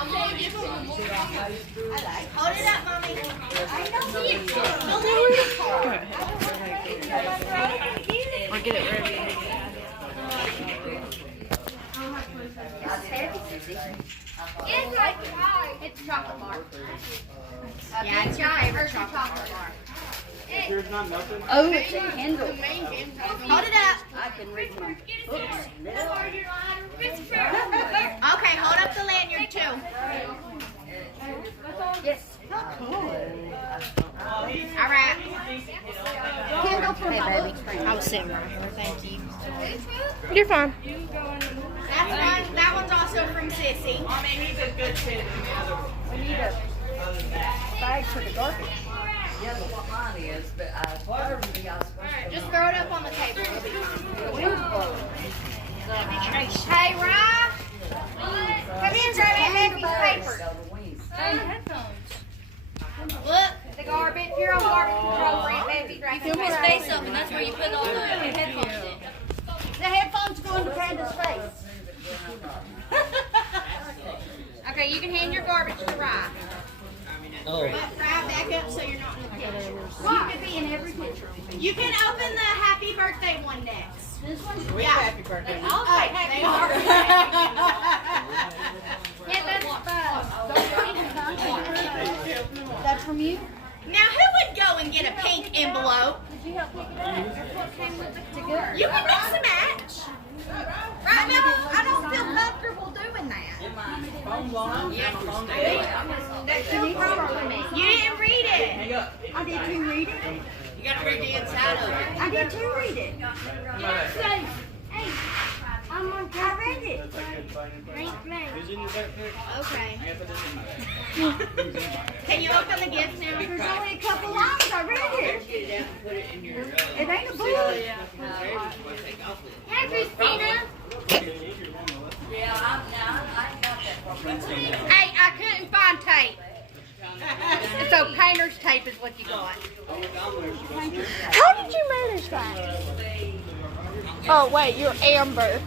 I'm gonna give him one more. Hold it up, mommy. Or get it wherever you It's like it's chocolate bar. Yeah, it's your favorite chocolate bar. There's not nothing. Oh, it's a handle. Hold it up. I can reach my books. Okay, hold up the lanyard too. Yes. All right. Handle for my books. I'll sit right here. Thank you. You're fine. That one's also from Sissy. I mean, he's a good kid. We need a bag for the garbage. Yeah, but what mine is, but whatever the guy's supposed to. Just throw it up on the table. Hey, Rye. Come here and grab me a heavy paper. Look, the garbage. You're on garbage control, Brent, baby. Grab You me must a say paper. something. That's where you put all the headphones in. The headphones go into Branda's face. Okay, you can hand your garbage to Rye. Oh. But Rye, back up so you're not in the picture. You could be in every picture. You can open the happy birthday one next. This one? Which happy birthday? I'll say happy birthday. Yeah, that's That's from you? Now, who would go and get a pink envelope? Did you help pick it up? You can mix and match. Right now, I don't feel comfortable doing that. Phone's on. That's too strong for me. You didn't read it. Hang up. I did too read it. You gotta read the inside of it. I did too read it. I read it. Is it in your backpack? Okay. I gotta put this in my bag. Can you open the gift now? There's only a couple lines. I read it. It ain't a book. Hey, Christina. Yeah, I ain't got that problem. Hey, I couldn't find tape. So painter's tape is what you got. How did you manage that? Oh, wait, you're Amber.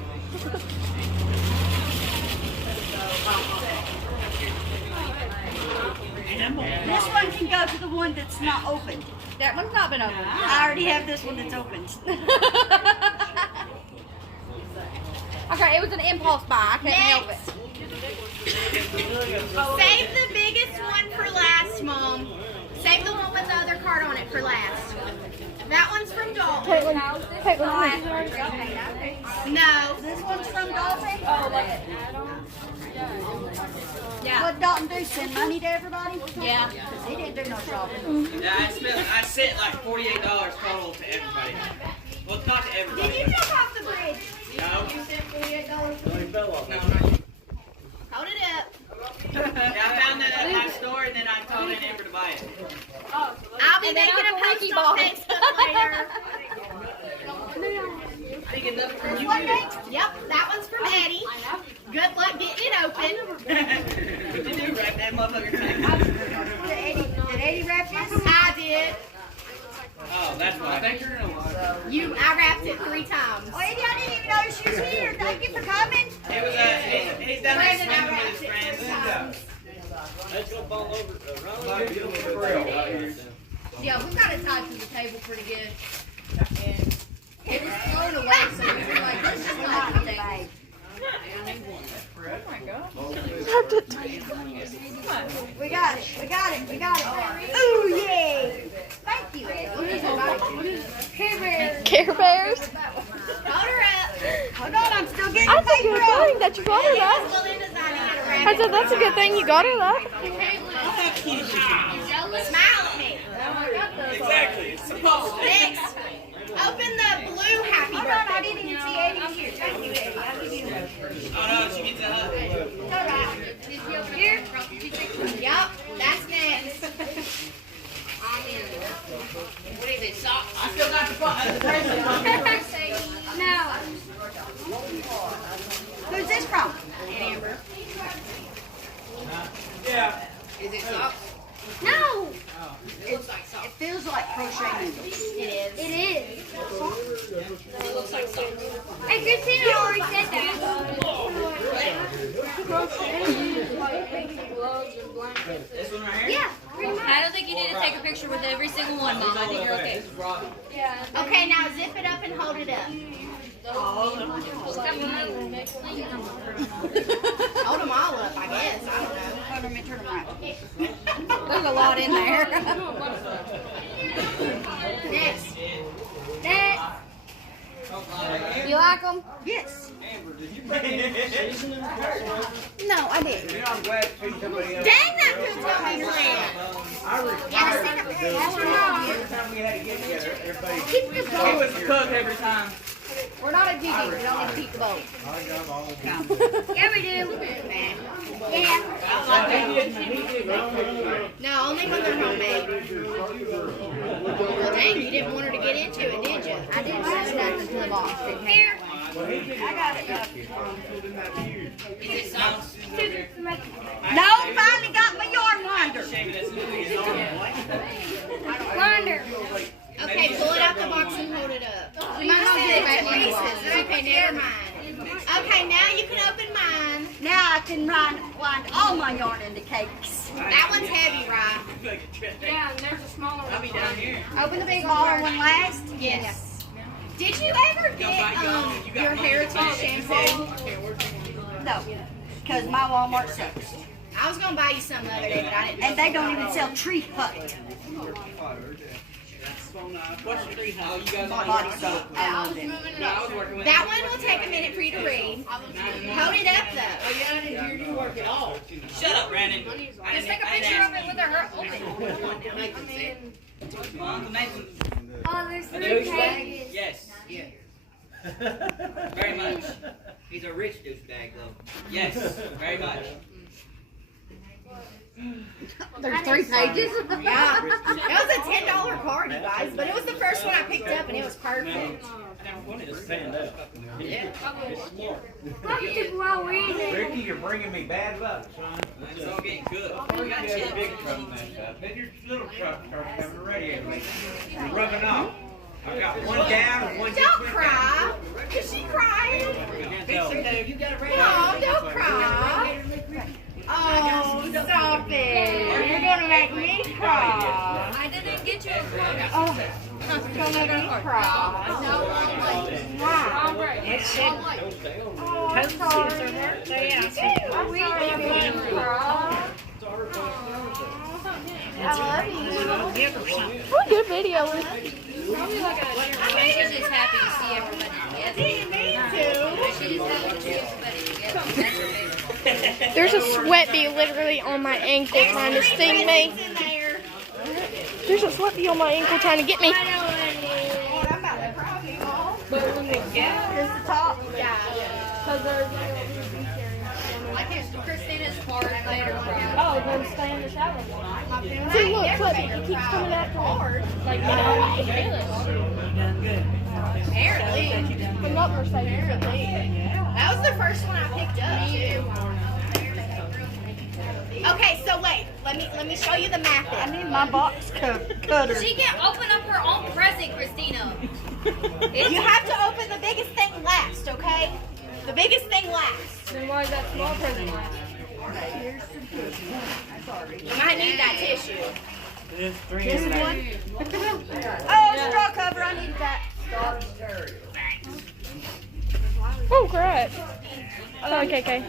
This one can go to the one that's not opened. That one's not been opened. I already have this one that's opened. Okay, it was an impulse buy. I couldn't help it. Save the biggest one for last, Mom. Save the one with the other card on it for last. That one's from Dalton. Caitlin, No. This one's from Dalton? Yeah. What Dalton do? Send money to everybody? Yeah. Because he didn't do no shopping. Yeah, I sent like $48 total to everybody. Well, not to everybody. Did you jump off the bridge? No. You sent $48? No, he fell off. No, Hold it up. I found that at my store and then I told Amber to buy it. I'll be making a post on Facebook later. I didn't get nothing from you. Yep, that one's from Eddie. Good luck getting it open. Did you wrap that motherfucker tight? Did Eddie wrap this? I did. Oh, that's why. Thank you. I wrapped it 3 times. Oh, Eddie, I didn't even know she was here. Thank you for coming. It was he's down there Brandon, I swinging with wrapped his it 3 friends. times. Let's go fall over. Yeah, we got it tied to the table pretty good. And it was thrown away, so we were like, let's just not the table. We got it. We got it. We got it. Ooh, yay. Thank you. Care Bears. Hold her up. Hold on, I'm still getting That's a paper good out. thing that you got her that. Melinda's not in a I said that's a good thing you got her that. Smile at me. Exactly. It's supposed to. Next, open the blue happy Hold on, I birthday. didn't even see Eddie here. Thank you, Eddie. I'll give you that. Oh no, she gets a hug. It's all right. Here. Yup, that's next. What is it, socks? I still got the present. No. Who's this from? Amber. Yeah. Is it socks? No. It feels like crochet needles. It is. Hey, Christina already said that. This one right here? Yeah, pretty much. I don't think you need to take a picture with every single one, Mom. I think you're okay. Okay, now zip it up and hold it up. Hold them all up, I guess. I don't know. Hold them and turn them around. There's a lot in there. Next. You like them? Yes. No, I didn't. I'm glad to see somebody else. Dang, that food told me to land. Every time we had to get together, everybody. Keep the He boat. was the cook every time. We're not a jiggy. We don't need to keep the boat. Yeah, we do. Yeah. No, only when they're homemade. Well, dang, you didn't want her to get into it, did you? I didn't send nothing to the box. Here. I got it. It sounds. No, finally got my yarn winder. Launder. Okay, pull it out the box and hold it up. You might not get it back pieces. Okay, never mind. Okay, now you can open mine. Now I can wind all my yarn into cakes. That one's heavy, right? Yeah, and there's a smaller I'll be down here. Open the big Smaller one last? Yes. Did you ever get your heritage shampoo? No, because my Walmart sucks. I was gonna buy you some the other day, but I didn't. And they don't even sell Tree Hut What's the tree? Oh, you guys body soap. I love it. No, I was working with. That one will take a minute for you to read. Hold it up though. Shut up, Brandon. Just take a picture of it with her open. Uncle Nathan. Oh, there's 3 pages. Yes. Very much. He's a rich douchebag, though. Yes, very much. There's 3 pages. Yeah, it was a $10 card, you guys, but it was the first one I picked up, and it was perfect. Look, it took a while reading. Ricky, you're bringing me bad luck, son. It's all getting good. You got your big truck messed up. Then your little truck starts having a radiator leak. You're rubbing off. I got one down and one just Don't went cry. Is she crying? down. Mom, don't cry. Oh, stop it. You're gonna make me cry. I didn't get you a card. Oh, you're gonna make me cry. Wow. It's Oh, I'm sorry. I'm sorry to make you cry. I love you. What a good video. She's just happy to see everybody together. Me too. She's just happy to see everybody together. That's her favorite. There's a sweat bee literally on my ankle trying to sting me. In there. There's a sweat bee on my ankle trying to get me. Oh, I'm about to cry, people. Here's the top. Yeah. Like Christina's part later. Oh, then stay in the shower. See, look, he keeps coming after me. Like, you know, Apparently. I'm not Mercedes. That was the first one I picked up too. Okay, so wait, let me show you the I method. need my box cutter. She can open up her own present, Christina. You have to open the biggest thing last, okay? The biggest thing last. Then why is that small present last? You might need that tissue. There's 3 in there. Oh, straw cover. I needed that. Oh, crap. Okay.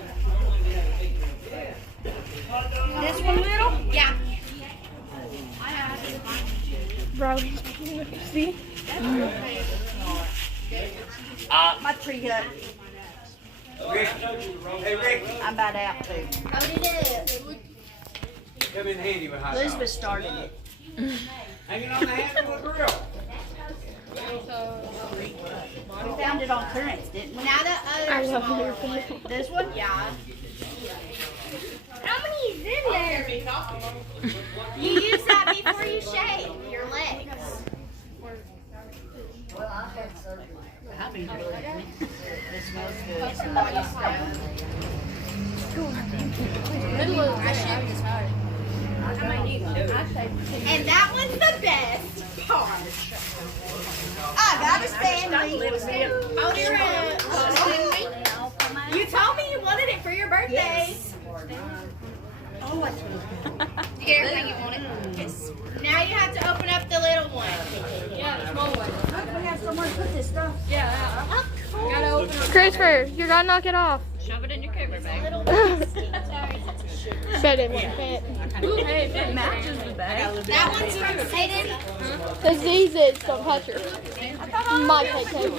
This one little? Yeah. Bro, see? My Tree Hut. Rick, hey Rick, I'm about out too. come in handy with hot dogs. Elizabeth started it. Hanging on the handle of the grill. We found it on clearance, didn't we? Now the I other love smaller your one. face. This one? Yeah. How many is in there? You use that before you shave your legs. It smells good. Body spray. And that one's the best part. Hold your hand. You told me you wanted it for your birthday. You get everything you wanted? Yes. Now you have to open up the little one. Yeah, the small one. We have somewhere to put this stuff. Yeah. Gotta open up. Christopher, you gotta knock it off. Shove it in your camera bag. Bet it won't fit. Hey, it matches the bag. That one's from Sadie. Diseases, don't touch her. My cake. That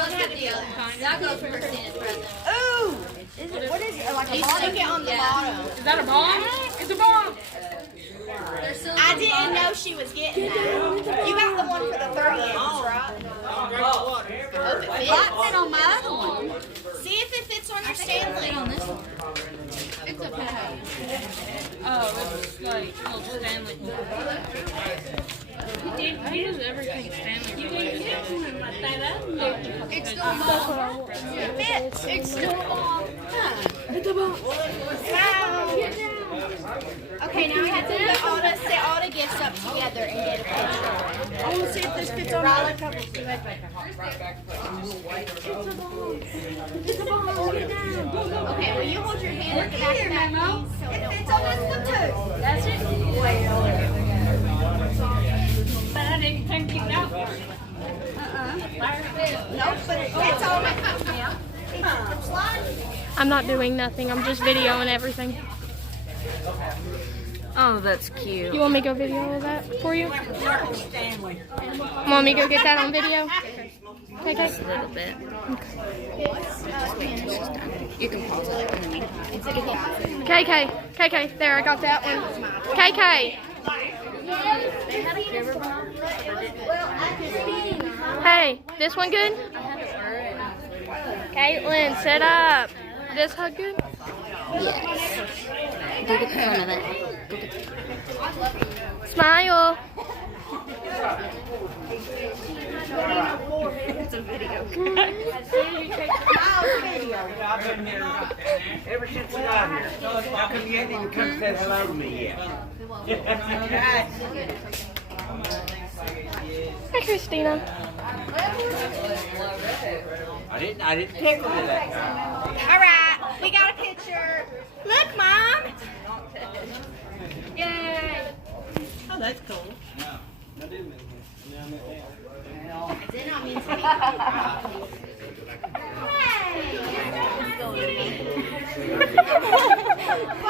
one had the other. That goes for Christina's present. Ooh! Is it, what is it? Like a You bottle? stick it on the bottom. Is that a bomb? It's a bomb. I didn't know she was getting that. You got the one for the 30 inch, right? Hope it fits. Fit on my other one. See if it fits on your Stanley. On this one. It's okay. Oh, it's like little Stanley. He does everything Stanley. It's still a ball. It fits. It's still a ball. It's a bomb. Okay, now we have to put set all the gifts up together and get a picture. I want to see if this fits on my other couple. Okay, well you hold your hand at the back of that piece so it don't It's on this one too. That's it. But I didn't think you know. Nope, but it fits on my cup. I'm not doing nothing. I'm just videoing everything. Oh, that's cute. You want me to go video that for you? Want me to go get that on video? Okay. A little bit. You can pause it in the meantime. KK. There, I got that one. KK. Hey, this one good? Caitlin, sit up. This hug good? Go get the phone of it. Smile. It's a video. I've been here ever since I got here. How come you ain't even come and said hello to me yet? Hi, Christina. I didn't tickle you that time. All right, we got a picture. Look, Mom. Yay. Oh, that's cool. I did not mean to. Hey.